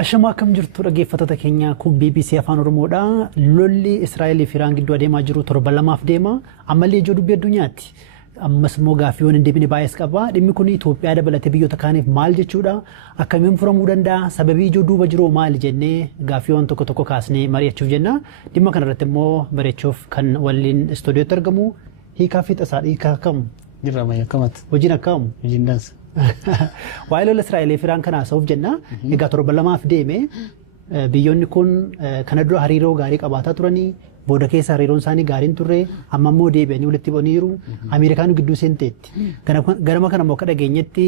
Ashama akkam jirtu dhaggeeffattoota keenya kun BBC Afaan Oromoodha. Lolli Israa'el fi Iraan gidduu adeemaa jiru torban lamaaf deema. Ammallee ijoo dubbii addunyaatti. Ammas immoo gaaffiiwwan hin deebine baay'ees qaba. Dhimmi kun Itoophiyaa dabalatee biyyoota kaaniif maal jechuudha? Akkamiin furamuu danda'a? Sababii ijoo duuba jiru maal jennee gaaffiiwwan tokko tokko kaasnee mari'achuuf jenna. Dhimma kanarratti immoo mari'achuuf kan waliin istuudiyootti argamu hiikaa fi tasaa hiikaa akkam? Jirra mayya akkamatti? Hojiin akkam? Hojiin dansa. Waa'ee lola Israa'el fi Iraan kana haasa'uuf jenna. Egaa torban lamaaf deeme biyyoonni kun kana dura hariiroo gaarii qabaataa turanii booda keessa hariiroon isaanii gaariin turre amma immoo deebi'anii walitti bu'aniiru. Ameerikaan gidduu seenteetti. Ganama kana immoo akka dhageenyetti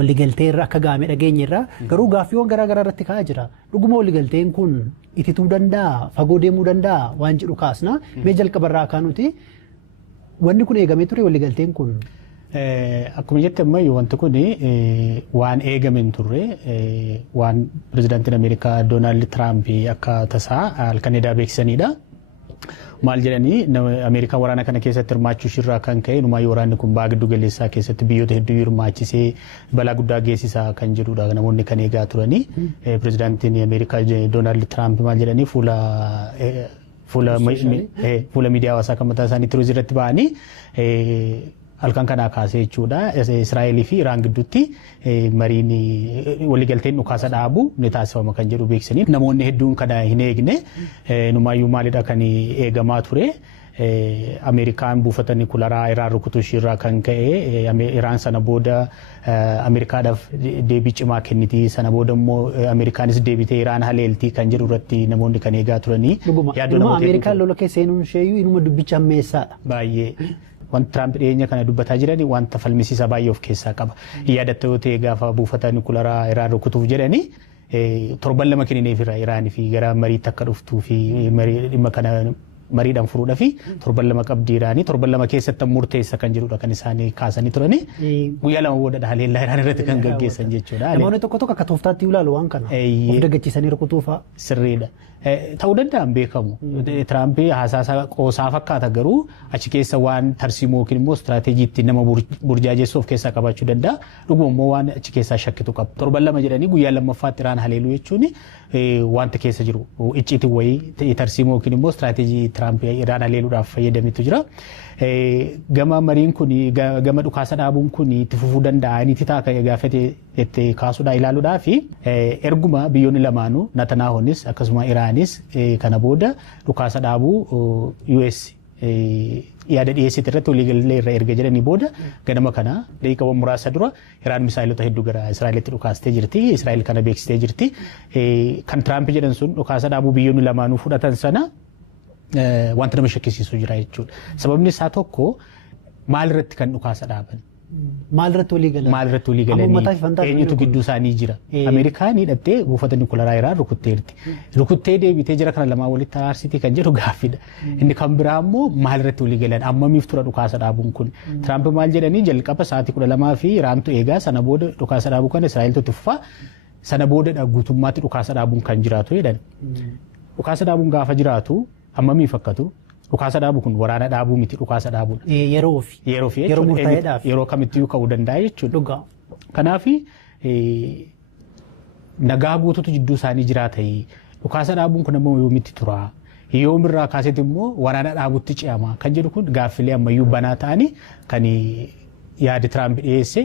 waliigaltee irra akka gaame dhageenye irra garuu gaaffiiwwan garaa garaa irratti ka'aa jira. Dhuguma waliigalteen kun itituu danda'a, fagoo deemuu danda'a waan jedhu kaasna. Mee jalqabarraa kaanuti wanni kun eegamee ture waliigalteen kun. Akkuma jette ammayyu wanti kun waan eegame hin turre waan pirezidaantiin Ameerikaa Doonaald Tiraamp akka tasaa halkan edaa beeksisanidha. Maal jedhanii Ameerikaan waraana kana keessatti hirmaachuu irraa kan ka'e numaayyuu waraanni kun baha giddu galeessaa keessatti biyyoota hedduu hirmaachisee balaa guddaa geessisaa kan jedhudha namoonni kan eegaa turanii. Pirezidaantiin Ameerikaa Doonaald Tiraamp maal jedhanii fuula miidiyaa hawaasaa kan mataa isaanii tiruus irratti ba'anii halkan kana kaasee jechuudha. Israa'el fi Iraan gidduutti mariin waliigalteen dhukaasa dhaabu ni taasifama kan jedhu beeksisanii. Namoonni hedduun kana hin eegne numaayyuu maalidha kan eegamaa ture. Ameerikaan buufata nukilaaraa Iraan rukutuu irraa kan ka'e Iraan sana booda Ameerikaadhaaf deebii cimaa kenniti. Sana booda immoo Ameerikaanis deebitee Iraan haleeltii kan jedhu irratti namoonni kan eegaa turanii. Dhuguma Ameerikaan lola keessa seenuun isheeyyuu inuma dubbicha ammeessaadha. Baay'ee. Wanti Tiraamp dhiyeenya kana dubbataa jiranii wanta falmisiisaa baay'ee of keessaa qaba. Yaadatta yoo ta'e gaafa buufata nukilaaraa Iraan rukutuuf jedhanii torban lama kennineef Iraanii fi gara mariitti akka dhuftuu fi dhimma kana mariidhaan furuudha fi torban lama qabdi Iraanii torban lama keessatti murteessa kan jedhudha kan isaanii kaasanii turani. Guyyaa lama booda haleellaa Iraan irratti kan gaggeessan jechuudha. Namoonni tokko tokko akka tooftaatti ilaalu waan kana of daggachiisanii rukutuufa. Sirriidha. Ta'uu danda'an beekamu. Tiraamp haasaa qoosaa fakkaata garuu achi keessa waan tarsiimoo yookiin immoo istiraateejiitti nama burjaajessu of keessaa qabaachuu danda'a. Dhuguma immoo waan achi keessaa shakkitu qaba. Torban lama jedhanii guyyaa lammaffaatti Iraan haleeluu jechuun wanta keessa jiru icciitiin wayii tarsiimoo yookiin immoo istiraateejii Tiraamp Iraan haleeluudhaaf fayyadametu jira. Gama mariin kun gama dhukaasa dhaabuun kun itti fufuu danda'a inni taaka gaafate itti kaasuudhaa ilaaluudhaa fi erguma biyyoonni lamaanuu Netanyahuunis akkasuma Iraanis kana booda dhukaasa dhaabuu US yaada dhiyeessite irratti waliigallee irra erga jedhanii booda ganama kana daqiiqawwan muraasa dura Iraan misaa'ilota hedduu gara Israa'elitti dhukaastee jirti. Israa'el kana beeksistee jirti. Kan Tiraamp jedhan sun dhukaasa dhaabuu biyyoonni lamaanuu fudhatan sana wanta nama shakkisiisu jira jechuudha. Sababni isaa tokko maal irratti kan dhukaasa dhaaban? Maal irratti walii galan? Maal irratti walii galanii? Eenyutu gidduu isaanii jira? Ameerikaan hidhattee buufata nukilaaraa Iraan rukutteerti. Rukuttee deebitee jira kana lamaa walitti araarsitii kan jedhu gaaffidha. Inni kan biraa immoo maal irratti walii galan? Ammamiif tura dhukaasa dhaabuun kun? Tiraamp maal jedhanii jalqaba sa'aatii 12 fi Iraantu eegaa sana booda dhukaasa dhaabuu kana Israa'eltu tuffa sana booda guutummaatti dhukaasa dhaabuun kan jiraatu jedhan. Dhukaasa dhaabuun gaafa jiraatu ammamiif akkatu? Dhukaasa dhaabu kun waraana dhaabuu miti dhukaasa dhaabuudha. Yeroo murtaa'eedhaaf. Yeroo kamittiyyuu ka'uu danda'a jechuudha. Kanaaf nagaa guutuutu jidduu isaanii jiraata. Dhukaasa dhaabuun kun ammoo yoomitti tura. Yoomirraa kaasetti immoo waraana dhaabuutti ce'ama. Kan jedhu kun gaaffilee ammayyuu banaa ta'anii kan yaada Tiraamp dhiyeesse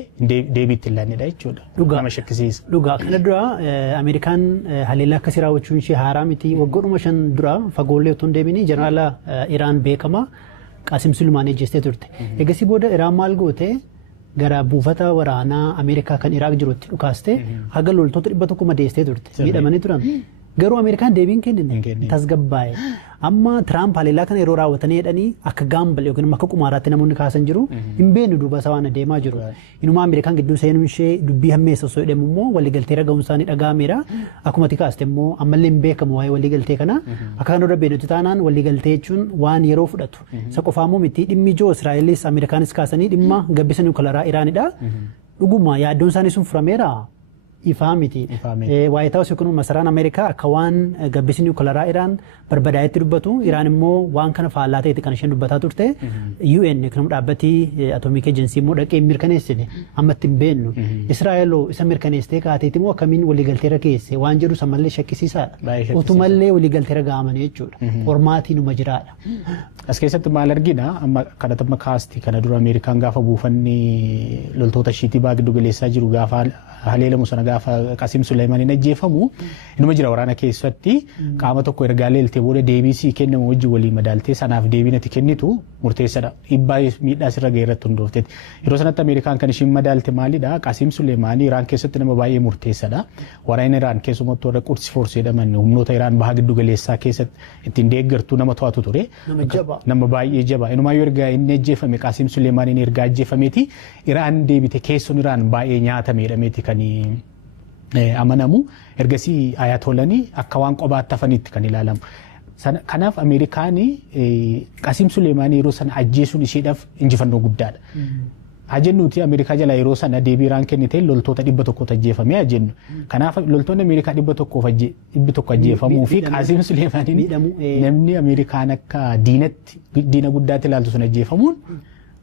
deebiitti ilaalledha jechuudha. Nama shakkisiisa. Dhugaa kana dura Ameerikaan haleellaa akkasii raawwachuun ishee haaraa miti. Waggoodhuma 5 dura fagoollee otoo hin deemini jeneraala Iraan beekama Qaasim Sulmaan ejjeestee turte. Egasii booda Iraan maal goote gara buufata waraanaa Ameerikaa kan Iraaq jirutti dhukaaste haga loltoota 100 madeessitee turte. Miidhamanii turan. Garuu Ameerikaan deebiin kennine tasgabbaa'e. Amma Tiraamp haleellaa kana yeroo raawwatanii jedhanii akka gaambal yookiin akka qumaaraatti namoonni kaasan jiru hin beeknu duuba isaa waan adeemaa jiru. Inuma Ameerikaan gidduu seenuun ishee dubbii hammeessa osoo jedhamu immoo waliigaltee raga'uun isaanii dhaga'ameera. Akkuma ati kaaste immoo ammallee hin beekamu waa'ee waliigaltee kana. Akka kan irra beeknuti taanaan waliigaltee jechuun waan yeroo fudhatu. Isa qofaa immoo miti dhimmi ijoo Israa'elis Ameerikaanis kaasanii dhimma gabbisa nukilaaraa Iraanidha. Dhuguma yaaddoon isaanii sun furameera. ifaa miti. Waayit Haawus yookiin masaraan Ameerikaa akka waan gabbisni niwukilaraa Iraan barbadaa'etti dubbatu Iraan immoo waan kana faallaa ta'etti kan isheen dubbataa turte UN yookiin dhaabbatii atoomik eejensii immoo dhaqee mirkaneessine amma itti hin beeknu. Israa'el isa mirkaneessitee kaateeti immoo akkamiin waliigalteera keesse waan jedhu samallee shakkisiisaadha. Utumallee waliigalteera ga'amanii jechuudha. Qormaatiin uma jiraadha. As keessatti maal argina amma kadhatama kaasti kana dura Ameerikaan gaafa buufanni loltoota ishiitii baagi dugaleessaa jiru gaafa haleelamu sana gaafa Qasim Suleymaaniin ajjeefamu inuma jira waraana keessatti qaama tokko ergaa leeltee booda deebisii kennamu wajji walii madaaltee sanaaf deebiin ati kennitu murteessadha. Dhiibbaa miidhaa sirra ga'e irratti hundoofteeti. Yeroo sanatti Ameerikaan kan ishiin madaalte maalidha? Qasim Suleymaanii Iraan keessatti nama baay'ee murteessadha. Waraana Iraan keessumattuu warra Quds Force jedhaman humnoota Iraan baha giddu galeessaa keessatti ittiin deeggartuu nama to'atu ture. Nama baay'ee jaba. Inumaayyuu erga inni ajjeefame Qasim Suleymaaniin erga ajjeefameeti Iraan deebite keessoon Iraan baay'ee nyaatameedhameeti kan amanamu ergasii ayatolanii akka waan qobaatti hafanitti kan ilaalamu. Kanaaf Ameerikaan Qasim Suleymaanii yeroo sana ajjeesuun isheedhaaf injifannoo guddaadha. Ajennuuti Ameerikaa jala yeroo sana deebii Iraan kennite loltoota 100 ajjeefamee ajennu. Kanaaf loltoonni Ameerikaa 100 ajjeefamuu fi Qasim Suleymaaniin namni Ameerikaan akka diina guddaatti ilaaltu sun ajjeefamuun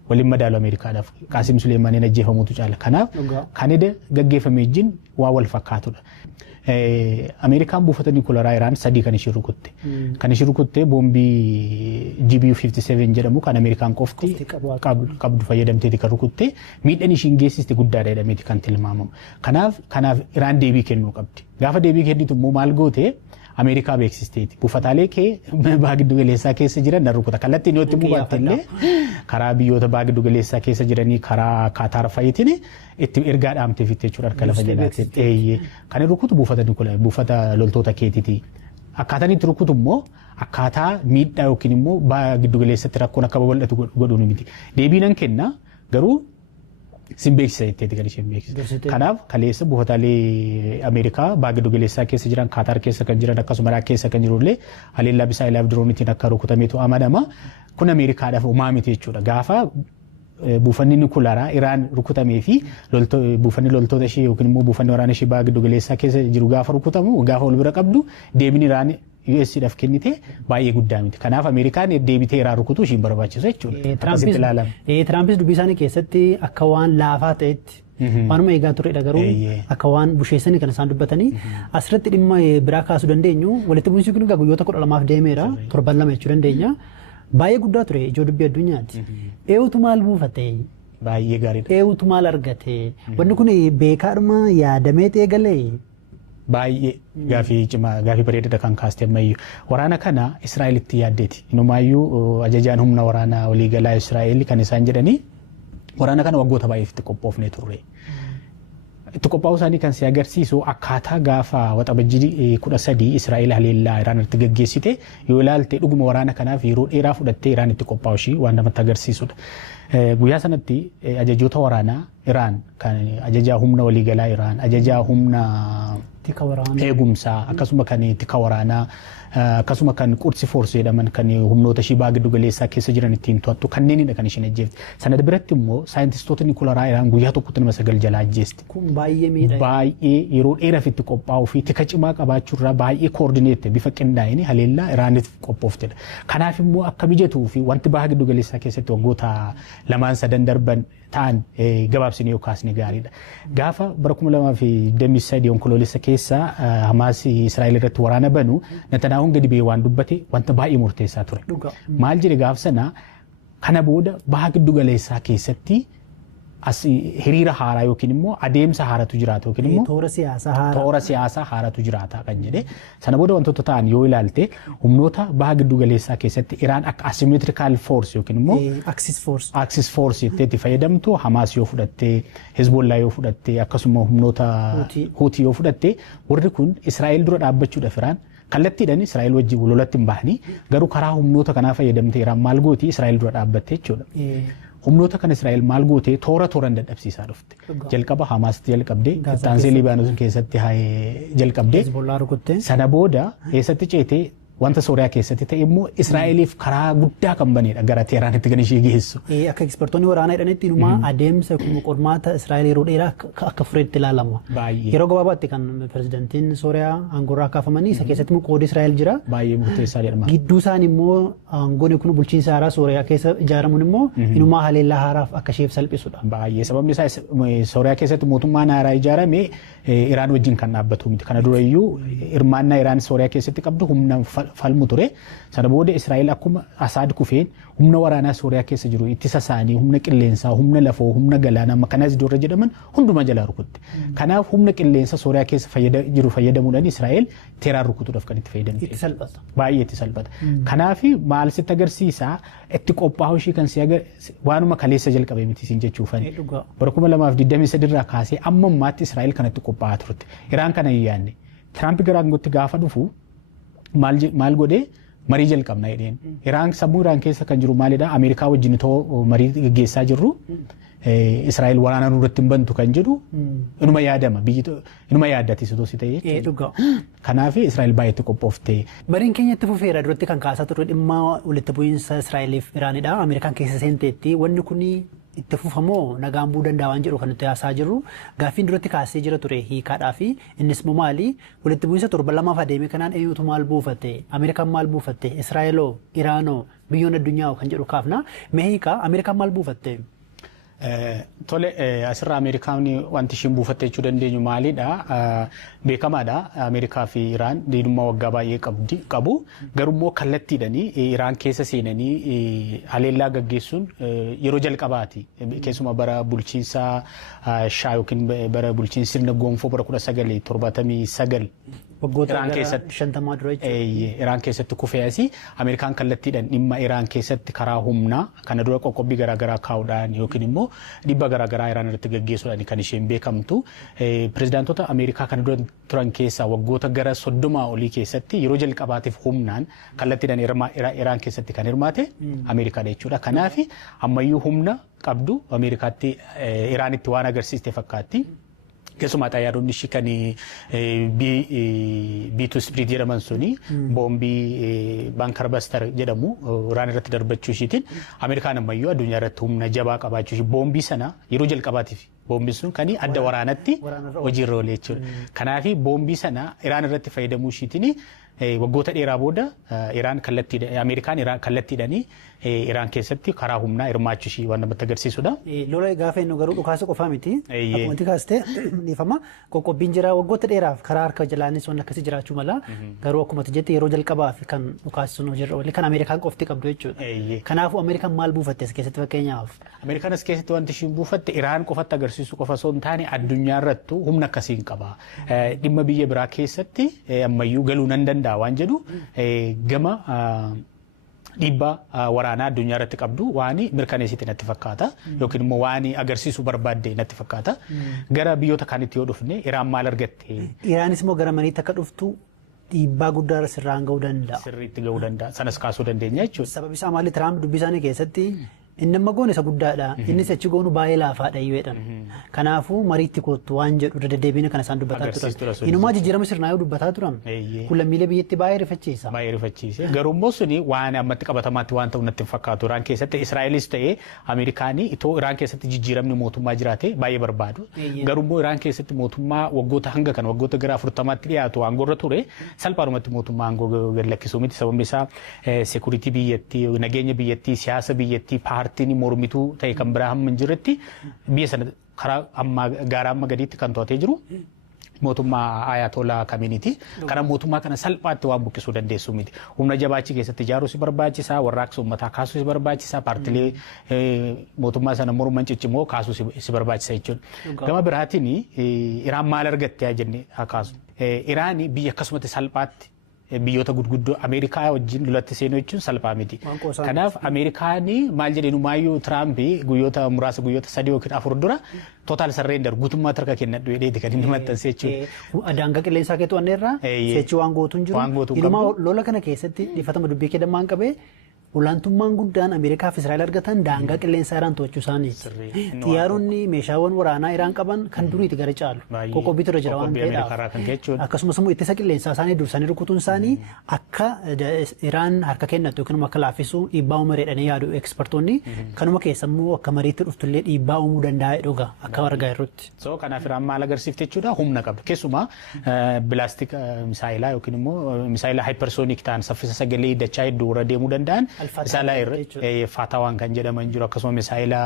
waliin madaalu Ameerikaadhaaf Qasim Suleymaaniin ajjeefamuutu caala. Kanaaf kan eda gaggeeffame wajjin waa wal fakkaatudha. Ameerikaan buufata niwukilaraa Iraan 3 kan ishee rukutte. Kan ishee rukutte boombii GBU-57 jedhamu kan Ameerikaan qofti qabdu fayyadamteeti kan rukutte miidhaan ishiin geessiste guddaadha jedhameeti kan tilmaamamu. Kanaaf Iraan deebii kennuu qabdi. Gaafa deebii kennitu immoo maal goote Ameerikaa beeksisteeti. Buufataalee kee baha giddu galeessaa keessa jiran nan rukuta. Kallattiin yoo itti buufatte illee karaa biyyoota baha giddu galeessaa keessa jiranii karaa Kaataar fa'iitiin itti ergaa dhaamteefitti jechuudha harka lafa jalaatiin. Kan rukutu buufata loltoota keetiiti. Akkaataan itti rukutu immoo akkaataa miidhaa yookiin immoo baha giddu galeessatti rakkoon akka babal'atu godhuun miti. Deebii nan kenna garuu sin beeksisa jetteeti kan isheen beeksisa. Kanaaf kaleessa buufataalee Ameerikaa baha giddu galeessaa keessa jiran Kaataar keessa kan jiran akkasuma Iraaq keessa kan jirullee haleellaa bisaa'ilaaf diroonitiin akka rukutameetu amanama. Kun Ameerikaadhaaf homaa miti jechuudha. Gaafa buufanni niwukilaraa Iraan rukutamee fi buufanni loltoota ishee yookiin immoo buufanni waraana ishee baha giddu galeessaa keessa jiru gaafa rukutamu gaafa wal bira qabdu deebiin Iraan US'dhaaf kennite baay'ee guddaa miti. Kanaaf Ameerikaan deebitee Iraan rukutuu ishiin barbaachisu jechuudha. Tirampis dubbii isaanii keessatti akka waan laafaa ta'etti waanuma eegaa turedha garuu akka waan busheessanii kan isaan dubbatanii asirratti dhimma biraa kaasuu dandeenyu walitti bu'iinsi kun guyyoota 12 deemeera 7 jechuu dandeenya. Baay'ee guddaa ture ijoo dubbii addunyaati. Eewutu maal buufate? Baay'ee gaariidha. Eewutu maal argate? Wanni kun beekaadhuma yaadamee eegalee baay'ee gaafii cimaa gaafii bareedaadha kan kaaste ammayyuu waraana kana Israa'elitti yaaddeeti. Inumaayyuu ajajaan humna waraanaa waliigalaa Israa'el kan isaan jedhanii waraana kana waggoota baay'eef itti qophoofnee turre. Itti qophaa'uu isaanii kan si agarsiisu akkaataa gaafa waxabajjii 13 Israa'el haleellaa Iraan irratti gaggeessite yoo ilaalte dhuguma waraana kanaaf yeroo dheeraa fudhattee Iraan itti qophaa'u ishii waan namatti agarsiisudha. Guyyaa sanatti ajajoota waraanaa Iraan kan ajajaa humna waliigalaa Iraan ajajaa humna eegumsaa akkasuma kan tika waraanaa akkasuma kan Quds Force jedhaman kan humnoota ishii baha giddu galeessaa keessa jiran ittiin to'attu kanneenidha kan isheen ajjeefte. Sana biratti immoo saayintistoota niwukilaraa Iraan guyyaa tokkotti nama 9 jalaa ajjeesti. Kun baay'ee miidhaa. Baay'ee yeroo dheeraaf itti qophaa'uu fi tika cimaa qabaachuurraa baay'ee koordineette bifa qindaa'een haleellaa Iraaniif qophooftedha. Kanaaf immoo akka mijatuu fi wanti baha giddu galeessaa keessatti waggoota 2-3 darban ta'an gabaabsinee yoo kaasne gaariidha. Gaafa bara 2023 onkoloolessa keessa Hamaas Israa'el irratti waraana banu Netanyaahuun gadi ba'ee waan dubbate wanta baay'ee murteessaa ture. Maal jedhe gaaf sana kana booda baha giddu galeessaa keessatti as hiriira haaraa yookiin immoo adeemsa haaratu jiraata yookiin immoo toora siyaasaa haaratu jiraata kan jedhe sana booda wantoota ta'an yoo ilaalte humnoota baha giddu galeessaa keessatti Iraan akka asymmetrical force yookiin immoo axis force itti fayyadamtu Hamaas yoo fudhatte Hezbollah yoo fudhatte akkasuma humnoota Houthi yoo fudhatte warri kun Israa'el dura dhaabbachuudhaaf Iraan kallattiidhaan Israa'el wajjin lolatti hin baahanii garuu karaa humnoota kanaa fayyadamtee Iraan maal gooti Israa'el dura dhaabbatte jechuudha. Humnoota kan Israa'el maal gootee tooraan dadhabsiisaa dhufte. Jalqaba Hamaasitti jalqabdee Taansee Libaanoos keessatti jalqabdee sana booda eessatti ceetee wanta Sooriyaa keessatti ta'e immoo Israa'eliif karaa guddaa kan banedha gara Teeraanitti kan ishee geessu. Akka ekspertoonni waraanaa jedhanitti inumaa adeemsa qormaata Israa'el yeroo dheeraa akka fureetti ilaalama. Yeroo gabaabaatti kan pirezidantiin Sooriyaa aangoorraa kaafamanii isa keessatti immoo qoodi Israa'el jira. Baay'ee murteessaa jedhama. Gidduu isaan immoo aangoon kun bulchiinsa haaraa Sooriyaa keessa ijaaramuun immoo inumaa haleellaa haaraaf akka isheef salphisudha. Baay'ee sababni isaa Sooriyaa keessatti mootummaan haaraa ijaarame Iraan wajjin kan dhaabbatu miti. Kana dura iyyuu hirmaannaa Iraan Sooriyaa keessatti qabdu humna falmu ture. Sana booda Israa'el akkuma Asaad kufeen humna waraanaa Sooriyaa keessa jiru ittisa isaanii humna qilleensaa, humna lafoo, humna galaanaa makanas iddoo irra jedhaman hunduma jalaa rukutte. Kanaaf humna qilleensa Sooriyaa keessa jiru fayyadamuudhaan Israa'el Teeraan rukutuudhaaf kan itti fayyadamte. Itti salphata. Baay'ee itti salphata. Kanaaf maal sitti agarsiisa itti qophaa'uu ishii kan waanuma kaleessa jalqabee miti siin jechuufani. Bara 2023 irraa kaasee amma ammaatti Israa'el kanatti qophaa'aa turte. Iraan kana hin yaadne. Tiraamp gara aangootti gaafa dhufu maal godhee marii jalqabna jedheen. Iraan sammuu Iraan keessa kan jiru maalidha? Ameerikaa wajjin too marii gaggeessaa jirru Israa'el waraana nurratti hin bantu kan jedhu inuma yaadama inuma yaaddati si ta'e. Kanaaf Israa'el baay'eetti qophoofte. Mariin keenya itti fufeera duratti kan kaasaa turre dhimma walitti bu'iinsa Israa'eliif Iraanidha. Ameerikaan keessa seenteetti wanni kuni itti fufamoo nagaan bu'uu danda'a waan jedhu kan nuti haasaa jirru gaaffiin duratti kaasee jira ture hiikaadhaa fi innis immoo maali walitti bu'iinsa torban lamaaf adeeme kanaan eenyutu maal buufatte Ameerikaan maal buufatte Israa'eloo Iraanoo biyyoon addunyaa kan jedhu kaafna mee hiikaa Ameerikaan maal buufatte. Tole asirraa Ameerikaan wanti ishiin buufatte jechuu dandeenyu maalidha beekamaadha Ameerikaa fi Iraan diinummaa waggaa baay'ee qabu garummoo kallattiidhanii Iraan keessa seenanii haleellaa gaggeessuun yeroo jalqabaati keessumaa bara bulchiinsa Shaa yookiin bara bulchiinsa sirna gonfoo bara 1979 Iraan keessatti 50 dura jechuudha. Iraan keessatti kufeeyasi Ameerikaan kallattiidhaan dhimma Iraan keessatti karaa humnaa kana dura qoqqobbii garaagaraa kaa'uudhaan yookiin immoo dhibba garaagaraa Iraan irratti gaggeessuudhaan kan isheen beekamtu. Pirezidaantota Ameerikaa kana dura turan keessaa waggoota gara 30 olii keessatti yeroo jalqabaatiif humnaan kallattiidhaan Iraan keessatti kan hirmaate Ameerikaadha jechuudha. Kanaaf ammayyuu humna qabdu Ameerikaatti Iraanitti waan agarsiiste fakkaatti. Keessumaa xayyaaronni ishii kan B2 Spirit jedhaman suni boombii Bankar Bastar jedhamu Iraan irratti darbachuu ishiitiin Ameerikaan ammayyuu addunyaa irratti humna jabaa qabaachuu ishii boombii sana yeroo jalqabaatiif boombiin sun kan adda waraanatti hojiirra oolee jechuudha. Kanaaf boombii sana Iraan irratti fayyadamuu ishiitiin waggoota dheeraa booda Ameerikaan kallattiidhaan Iraan keessatti karaa humnaa hirmaachuu ishii waan namatti agarsiisudha. Lola gaafa inni garuu dhukaasa qofaa miti. Akkuma kaastee dhiifama qoqqobbiin jira waggoota dheeraaf karaa harka jalaanis waan akkasii jiraachuu mala garuu akkuma jetti yeroo jalqabaaf kan dhukaasisuun hojiirra oolee kan Ameerikaan qofti qabdu jechuudha. Kanaafuu Ameerikaan maal buufatte as keessatti fakkeenyaaf? Ameerikaan as keessatti wanti ishiin buufatte Iraan qofatti agarsiisu qofa osoo hin taane addunyaa irrattu humna akkasiin qaba. Dhimma biyya biraa keessatti ammayyuu galuu nan danda'a waan jedhu gama dhiibbaa waraanaa addunyaa irratti qabdu waan mirkaneessite natti fakkaata yookiin immoo waan agarsiisuu barbaadde natti fakkaata. Gara biyyoota kaanitti yoo dhufne Iraan maal argatte? Iraanis immoo gara maniitti akka dhuftu dhiibbaa guddaa sirraan ga'uu danda'a. Sirriitti ga'uu danda'a. Sanas kaasuu dandeenya jechuudha. Sababi isaa maali Tiraamp dubbii isaanii keessatti inni amma goone isa guddaadha. Innis achi goonu baay'ee laafaadha iyyuu jedhan. Kanaafuu mariitti kottu waan jedhu deddeebiin kana isaan dubbataa turan. Inumaa jijjiirama sirnaa yoo dubbataa turan. Kun lammiilee biyyatti baay'ee rifachiisa. Baay'ee rifachiise. Garuu immoo suni waan ammatti qabatamaatti waan ta'u natti hin fakkaatu. Iraan keessatti Israa'elis ta'ee Ameerikaanii itoo Iraan keessatti jijjiiramni mootummaa jiraate baay'ee barbaadu. Garuu immoo Iraan keessatti mootummaa waggoota hanga kan waggoota gara 40tti dhiyaatu aangoorra ture salphaadhumatti mootummaa aangoo gad lakkisuu miti sababni isaa seekuritii biyyattii nageenya biyyattii siyaasa biyyattii paartiin mormituu ta'e kan biraa hamma hin jirretti biyya sana karaa gaara amma gadiitti kan to'atee jiru mootummaa Ayatollah Khamenei kana mootummaa kana salphaatti waan buqqisuu dandeessu miti. Humna jabaachi keessatti ijaaruu si barbaachisaa, warraaqsa uummataa kaasuu si barbaachisaa, paartilee mootummaa sana morman ciccimoo kaasuu si barbaachisa jechuudha. Gama biraatiin Iraan maal argattee jennee kaasu. Iraan biyya akkasumatti salphaatti biyyoota gurguddoo Ameerikaa wajjin lolatti seenuu jechuun salphaa miti. Kanaaf Ameerikaan maal jedhee numaayyuu Tiraamp guyyoota muraasa guyyoota 3 yookiin 4 dura totaal sarreender guutummaa tarka kennadhu jedheeti kan inni maxxanse jechuudha. Daangaa qilleensaa keetu anneerraa seechi waan gootu hin jiru. Inumaa lola kana keessatti dhiifatama dubbii kee dammaan qabee olaantummaan guddaan Ameerikaa fi Israa'el argatan daangaa qilleensaa Iraan to'achuu isaanii. Xiyyaaronni meeshaawwan waraanaa Iraan qaban kan duriiti gara caalu. Qoqqobbii irra jira waan ta'eedhaaf. Akkasumas immoo ittisa qilleensaa isaanii dursanii rukutuun isaanii akka Iraan harka kennatu yookiin akka laaffisu dhiibbaa uumuu jedhanii yaadu ekspertoonni. Kanuma keessa immoo akka mariitti dhuftullee dhiibbaa uumuu danda'a dhuga akka argaa jirrutti. So kanaaf Iraan maal agarsiifte jechuudha humna qabdu. Keessumaa bilaastik misaayilaa yookiin immoo misaayilaa haayipersoonik ta'an saffisa sagalee dachaa hedduu irra deemuu danda'an. Misaala irratti Faatawaan kan jedhaman jiru akkasuma misaayila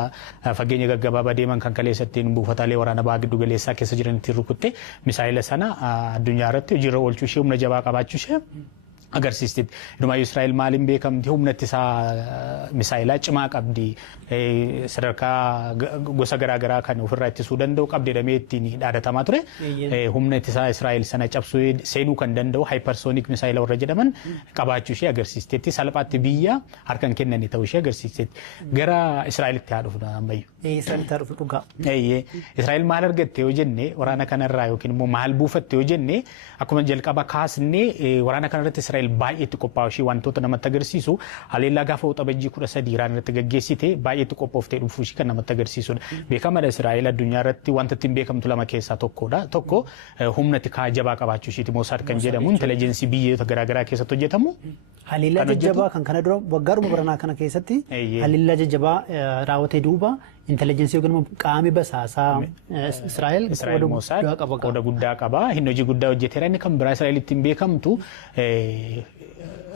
fageenya gaggabaabaa deeman kan kaleessattiin buufataalee waraana bahaa giddu galeessaa keessa jiranitti rukutte misaayila sana addunyaa irratti hojiirra oolchuu ishee humna jabaa qabaachuu ishee agarsiisti. Dhumaayyu Israa'el maaliin beekamti humna ittisaa misaayilaa cimaa qabdi sadarkaa gosa garaagaraa kan ofirraa ittisuu danda'u qabdi jedhamee ittiin dhaadatamaa ture. Humna ittisaa Israa'el sana cabsuu seenuu kan danda'u haayipersoonik misaayila warra jedhaman qabaachuu ishee agarsiisteetti. Salphaatti biyya harkaan kennanii ta'uu ishee agarsiisteetti. Gara Israa'elitti haa dhufu ammayyu. Israa'elitti haa dhufu dhugaa. Israa'el maal argatte yoo jenne waraana kanarraa yookiin immoo maal buufatte yoo jenne akkuma jalqaba kaasnee waraana kanarratti Israa'el baay'eetti qophaa'u ishee wantoota namatti agarsiisu haleellaa gaafa waxabajjii 13 Iraan irratti gaggeessite baay'eetti qophooftee dhufuu ishee kan namatti agarsiisudha. Beekamaadha Israa'el addunyaa irratti wanta ittiin beekamtu lama keessaa tokkodha. Tokko humna tikaa jabaa qabaachuu isheeti Mossad kan jedhamu inteleejensii biyyoota garaagaraa keessatti hojjetamu. Haleellaa jajjabaa kan kana dura waggaadhuma baranaa kana keessatti haleellaa jajjabaa raawwatee duuba inteleejensii yookiin qaamni basaasaa Israa'el qooda guddaa qaba. Inni hojii guddaa hojjeteera. Inni kan biraa Israa'el ittiin beekamtu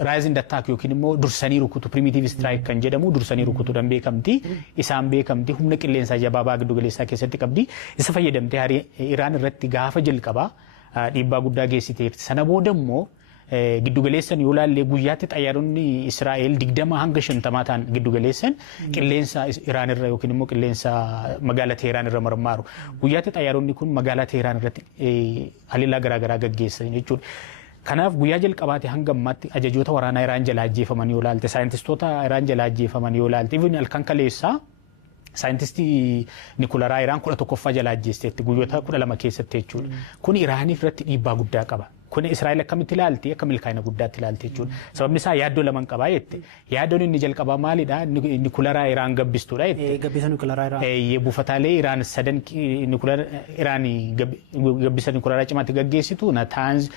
Rising attack yookiin immoo dursanii rukutu primitive strike kan jedhamu dursanii rukutuudhaan beekamti. Isaan beekamti humna qilleensaa jabaabaa giddu galeessaa keessatti qabdi. Isa fayyadamtee Iraan irratti gaafa jalqabaa dhiibbaa guddaa geessiteef sana booda immoo giddu galeessan yoo laallee guyyaatti xayyaaronni Israa'el 20 hanga 50 ta'an giddu galeessan qilleensa Iraan irra yookiin immoo qilleensa magaalaa Teheraan irra marmaaru. Guyyaatti xayyaaronni kun magaalaa Teheraan irratti haleellaa garaagaraa gaggeessan jechuudha. Kanaaf guyyaa jalqabaate hanga ammaatti ajajoota waraanaa Iraan jalaa ajjeefaman yoo laalte saayintistoota Iraan jalaa ajjeefaman yoo laalte even halkan kaleessaa saayintistii Nikularaa Iraan 11ffaa jalaa ajjeesteetti guyyoota 12 keessatti jechuudha. Kun Iraaniif irratti dhiibbaa guddaa qaba. Kun Israa'el akkamitti ilaalti akka milkaa'ina guddaatti ilaalti jechuudha. Sababni isaa yaaddoo lama qabaa jette. Yaaddoon inni jalqabaa maalidha? Nikularaa Iraan gabbistuudha jette. Gabbisa Nikularaa Iraan. Buufataalee Iraan sadan Nikularaa Iraan gabbisa Nikularaa cimaatti gaggeessitu Natanz,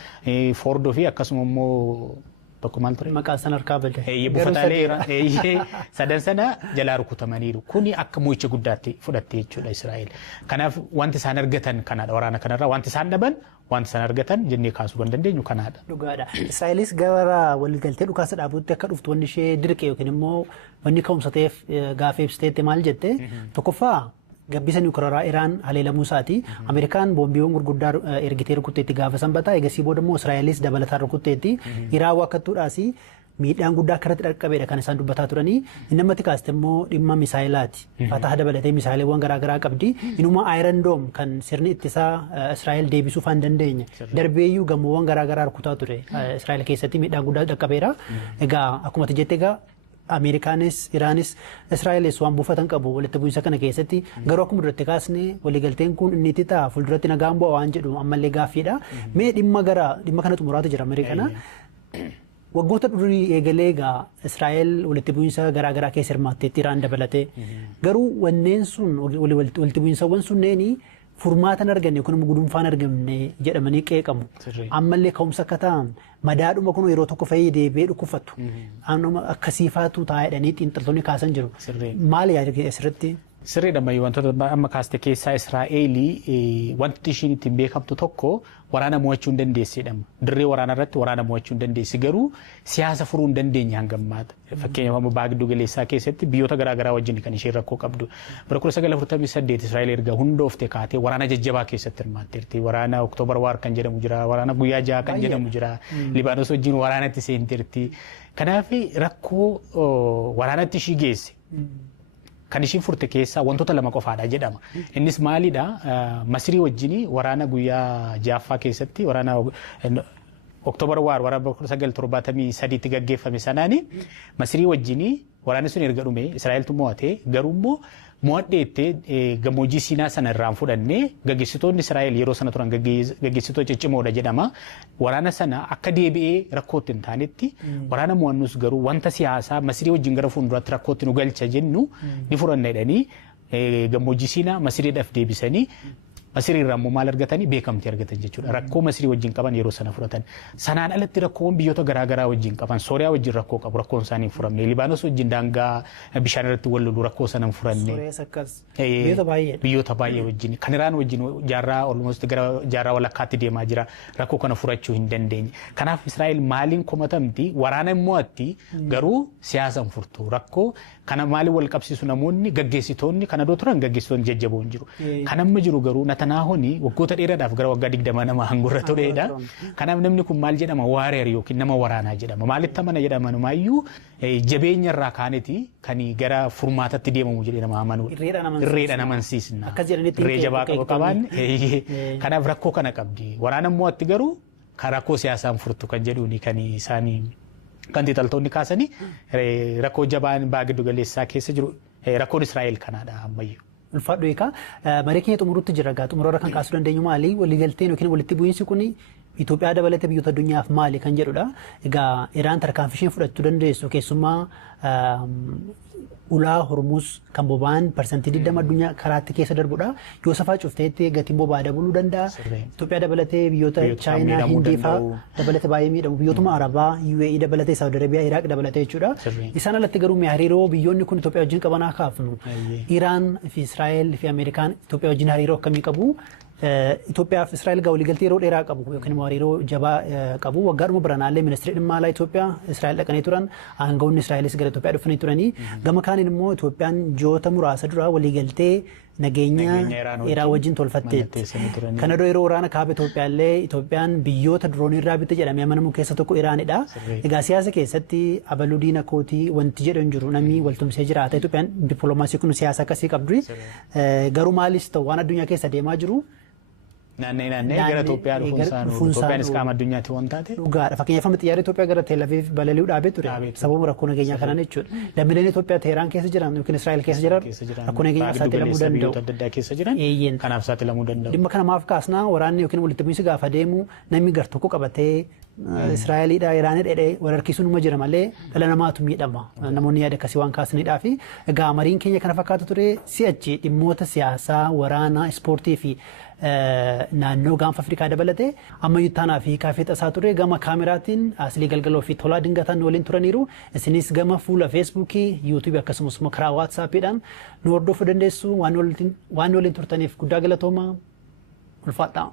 Fordo fi akkasuma immoo bakka maal ture? Maqaa sana harkaa badde. Buufataalee sadan sana jalaa rukutamaniiru. Kuni akka mo'icha guddaatti fudhatte jechuudha Israa'el. Kanaaf wanti isaan argatan kanaadha waraana kanarraa wanti isaan dhaban wanti isaan argatan jennee kaasuu kan dandeenyu kanaadha. Dhugaadha. Israa'elis gara waliigaltee dhukaasa dhaabuutti akka dhuftu wanni ishee dirqe yookiin immoo wanni ka'umsa ta'eef gaafa ibsiteetti maal jette tokkoffaa gabbisa Nikularaa Iraan haleelamuu isaati. Ameerikaan boombiiwwan gurguddaa ergitee rukutteetti gaafa sanbataa eegasii booda immoo Israa'elis dabalataan rukutteetti Iraan wakkattuudhaas miidhaan guddaa akkanatti dhaqqabeedha kan isaan dubbataa turanii. Inni namatti kaaste immoo dhimma misaayilaati. Fataha dabalatee misaayileewwan garaagaraa qabdi. Inuma Iron Dome kan sirni ittisaa Israa'el deebisuuf hin dandeenye. Darbeeyyuu gamoowwan garaagaraa rukutaa ture. Israa'el keessatti miidhaan guddaa dhaqqabeera. Egaa akkuma jette egaa Ameerikaanis Iraanis Israa'elis waan buufatan qabu walitti bu'iinsa kana keessatti garuu akkuma duratti kaasne waliigalteen kun inni itti ta'a fuulduratti nagaan bu'a waan jedhu ammallee gaaffiidha. Mee dhimma kana xumuraatu jira Ameerikaana. Waggoota durii eegalee egaa Israa'el walitti bu'iinsa garaagaraa keessa hirmaatteetti Iraan dabalatee garuu wanneen sun walitti bu'iinsawwan sunneeni furmaatan arganne yookiin immoo gudunfaan argamne jedhamanii qeeqamu. Ammallee ka'umsa akka ta'an madaadhuma kun yeroo tokko fayyee deebi'ee dhukkufatu. Akkasiifaatu taa'edhanii xiinxaltoonni kaasan jiru. Maali yaada asirratti? Sirriidha mayyuu wantoota amma kaaste keessaa Israa'eelii wanti ishiin ittiin beekamtu tokko waraana mo'achuu hin dandeessedha. Dirree waraanaa irratti waraana mo'achuu hin dandeessi garuu siyaasa furuu hin dandeenye hanga ammaata. Fakkeenyaaf amma baha giddu galeessaa keessatti biyyoota garaagaraa wajjin kan isheen rakkoo qabdu. Bara 1948 Israa'el erga hundoofte kaatee waraana jajjabaa keessatti hirmaatteerti. Waraana Oktoobar Waar kan jedhamu jira, waraana guyyaa jaha kan jedhamu jira, Libaanos wajjin waraanatti seenteerti. Kanaaf rakkoo waraanatti ishii geesse. Kan ishiin furte keessaa wantoota lama qofaadha jedhama. Innis maalidha? Masirii wajjin waraana guyyaa jaaffaa keessatti waraana Oktoobar waraana 1973 gaggeeffame sanaani Masirii wajjini waraanni sun erga dhume Israa'eltu mo'ate garuu immoo mo'adheettee gammoojjii Siinaa sana irraan fudhannee gaggeessitoonni Israa'el yeroo sana turan gaggeessitoota ciccimoodha jedhama. Waraana sana akka deebi'ee rakkootti hin taanetti waraana mo'annus garuu wanta siyaasaa Masirii wajjin gara fuulduraatti rakkootti nu galcha jennu ni fudhanna jedhanii gammoojjii Siinaa Masiriidhaaf deebisanii Masirii irraa immoo maal argatanii beekamtii argatan jechuudha. Rakkoo Masirii wajjin qaban yeroo sana fudhatan. Sanaan alatti rakkoon biyyoota garaagaraa wajjin qaban Sooriyaa wajjin rakkoo qabu rakkoon isaanii hin furamne. Libaanos wajjin daangaa bishaan irratti wal lolu rakkoo sana hin furanne. Sooriyaas akkas biyyoota baay'ee wajjin kan Iraan wajjin jaarraa almost gara jaarraa walakkaatti deemaa jira rakkoo kana furachuu hin dandeenye. Kanaaf Israa'el maaliin komatamti waraana immoo atti garuu siyaasa hin furtu rakkoo kana maaliin wal qabsiisu namoonni gaggeessitoonni kana doo turan gaggeessitoonni jajjaboon jiru. Kan amma jiru garuu Natanaahoni waggoota dheeraadhaaf gara waggaa 20 nama hangurra tureedha. Kanaaf namni kun maal jedhama waareer yookiin nama waraanaa jedhama. Maalitti amana jedhamanumaayyuu jabeenya irraa kaaneti kan gara furmaatatti deemamu jedhee nama amanuudha. Irreedha namansiisna. Irree jabaa qaban kanaaf rakkoo kana qabdi. Waraana immoo atti garuu kan rakkoo siyaasaan furtu kan jedhuuni kan isaanii kan xiinxaltoonni kaasanii rakkoo jabaan baagiddu galeessaa keessa jiru rakkoon Israa'el kanaadha ammayyuu. Ulfaadhu eegaa marii keenya xumurutti jira gaa xumurarra kan kaasuu dandeenyu maali waliigalteen yookiin walitti bu'iinsi kun Itoophiyaa dabalatee biyyoota addunyaaf maali kan jedhudha. Egaa Iraan tarkaanfii isheen fudhachuu dandeessu keessumaa ulaa Hormuuz kan boba'aan parsantii 20 addunyaa karaatti keessa darbudha. Yoo safaa cufteetti gatiin boba'aa dabaluu danda'a. Itoophiyaa dabalatee biyyoota Chaayinaa, Hindii fa'aa dabalatee baay'ee miidhamu. Biyyootuma Arabaa, UAE dabalatee Saawudi Arabiyaa, Iraaq dabalatee jechuudha. Isaan alatti garuu hariiroo biyyoonni kun Itoophiyaa wajjin qaban haa kaafnu. Iraan fi Israa'el fi Ameerikaan Itoophiyaa wajjin hariiroo akkamii qabu? Itoophiyaa fi Israa'el gaa waliigaltee yeroo dheeraa qabu yookiin immoo hariiroo jabaa qabu. Waggaadhuma biranaallee ministeerri dhimma alaa Itoophiyaa Israa'el dhaqanii turan aangawoonni Israa'elis gara Itoophiyaa dhufanii turanii. Gama kaaniin immoo Itoophiyaan ji'oota muraasa dura waliigaltee nageenya Iraan wajjin tolfatteetti. Kana yeroo waraana kaaba Itoophiyaallee Itoophiyaan biyyoota diroonii irraa bitte jedhamee amanamu keessa tokko Iraanidha. Egaa siyaasa keessatti abaluu diina kootii wanti jedhan jiru namni waltumsee jiraata. Itoophiyaan dippiloomaasii kun siyaasa akkasii qabdi. Garuu maalis ta'u waan addunyaa keessa deemaa jiru naannee gara Itoophiyaa dhufuun Itoophiyaanis qaama addunyaatti waan taate. Dhugaadha. Fakkeenyaaf xiyyaarri Itoophiyaa gara Teel Aviv balali'uu dhaabee ture. Sababa rakkoo nageenyaa kanaan jechuudha. Lammiileen Itoophiyaa Teheraan keessa jiran yookiin Israa'el keessa jiran rakkoo nageenyaa saaxilamuu danda'u. Biyyoota adda addaa keessa jiran kanaaf saaxilamuu danda'u. Dhimma kanamaaf kaasnaa waraanni yookiin walitti bu'iinsi gaafa deemu namni gar tokko qabatee Israa'elidha Iraanidha jedhee wal harkisuun uma jira malee dhala namaatu miidhama. Namoonni yaada akkasii waan kaasnidhaa fi egaa mariin keenya kana fakkaatu ture si'achi dhimmoota siyaasaa, waraanaa, ispoortii fi naannoo gaanfa Afrikaa dabalatee amma yuttaanaa fi kaafee tasaa ture gama kaameraatiin aslii galgaloo fi tolaa dingataan waliin turaniiru. Isinis gama fuula feesbuukii, yuutuubii akkasumas karaa waatsaappiidhaan nu hordofuu dandeessu. Waan waliin turtaniif guddaa galatooma ulfaadhaa.